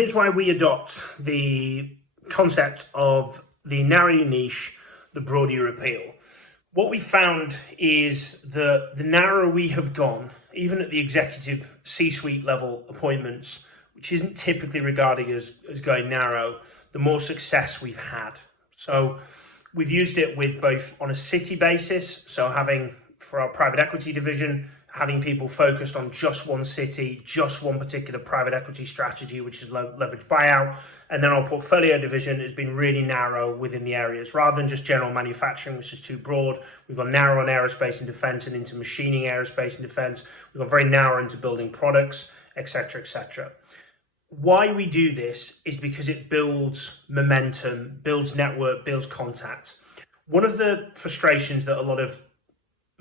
here's why we adopt the concept of the narrow your niche, the broader your appeal. What we found is that the narrower we have gone, even at the executive C-suite level appointments, which isn't typically regarded as going narrow, the more success we've had. So we've used it with both on a city basis, so having, for our private equity division, having people focused on just one city, just one particular private equity strategy, which is leveraged buyout. And then our portfolio division has been really narrow within the areas. Rather than just general manufacturing, which is too broad, we've gone narrow on aerospace and defense and into machining aerospace and defense. We've gone very narrow into building products, etc., etc. Why we do this is because it builds momentum, builds network, builds contact. One of the frustrations that a lot of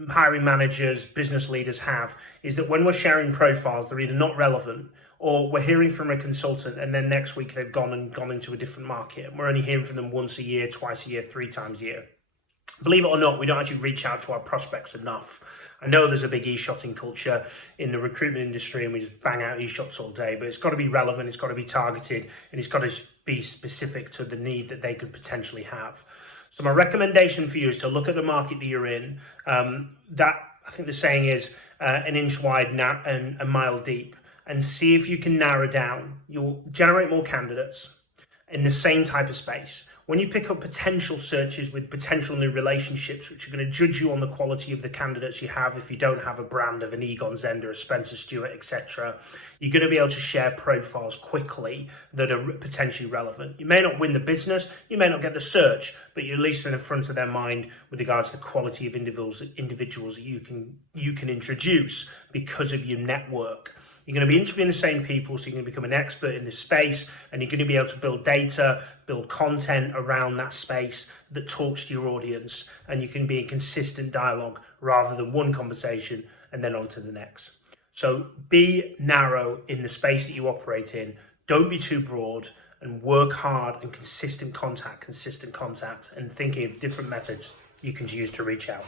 hiring managers, business leaders have is that when we're sharing profiles, they're either not relevant or we're hearing from a consultant and then next week they've gone into a different market. And we're only hearing from them once a year, twice a year, 3 times a year. Believe it or not, we don't actually reach out to our prospects enough. I know there's a big e-shotting culture in the recruitment industry and we just bang out e-shots all day, but it's got to be relevant, it's got to be targeted, and it's got to be specific to the need that they could potentially have. So my recommendation for you is to look at the market that you're in. That, I think the saying is an inch wide and a mile deep, and see if you can narrow down. You'll generate more candidates in the same type of space. When you pick up potential searches with potential new relationships, which are going to judge you on the quality of the candidates you have if you don't have a brand of an Egon Zehnder, a Spencer Stewart, etc., you're going to be able to share profiles quickly that are potentially relevant. You may not win the business, you may not get the search, but you're at least in the front of their mind with regards to the quality of individuals that you can introduce because of your network. You're going to be interviewing the same people, so you're going to become an expert in this space, and you're going to be able to build data, build content around that space that talks to your audience, and you can be in consistent dialogue rather than one conversation and then on to the next. So be narrow in the space that you operate in. Don't be too broad, and work hard and consistent contact, and thinking of different methods you can use to reach out.